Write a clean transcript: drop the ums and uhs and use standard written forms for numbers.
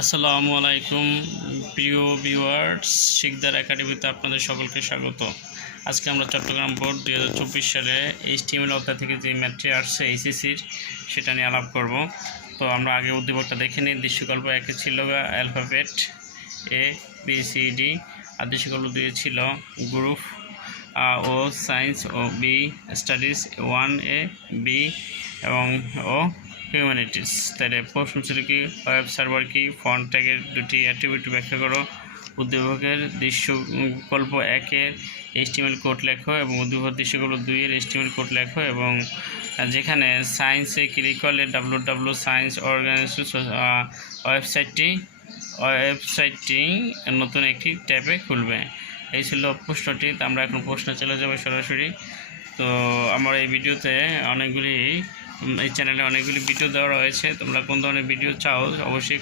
আসসালামু আলাইকুম প্রিয় ভিউয়ার্স, শিকদার একাডেমিতে আপনাদের সকলকে স্বাগত। আজকে আমরা চট্টগ্রাম বোর্ড 2024 সালে HTML অধ্যায় থেকে যে ম্যাথটি আসছে এইচএসসির, সেটা নিয়ে আলাপ করব। তো আমরা আগে উদ্দীপকটা দেখে নিই। দৃশ্যকল্প 1 ছিল অ্যালফাবেট ABCD, আর দৃশ্যকল্প 2 ছিল গ্রুপ ও সায়েন্স ও বি স্টাডিজ 1A B এবং ও হিউম্যানিটিস। তাহলে প্রশ্ন ছিল কি, ওয়েব সার্ভার কি, ফন্ট ট্যাগের দুটি অ্যাট্রিবিউট ব্যাখ্যা করো, উদ্দীপকের দৃশ্যকল্প 1-এর HTML কোড লেখো এবং উদ্দীপক দৃশ্যকল্প 2-এর HTML কোড লেখো। এবং যেখানে সায়েন্সে ক্লিক করলে www.science organization ওয়েবসাইটটি নতুন একটি ট্যাবে খুলবে। এই ছিল প্রশ্নটি। তো আমরা এখন প্রশ্নে চলে যাব সরাসরি। তো আমার এই ভিডিওতে এই চ্যানেলে অনেকগুলি ভিডিও দেওয়া রয়েছে। তোমরা কোন ধরনের ভিডিও চাও অবশ্যই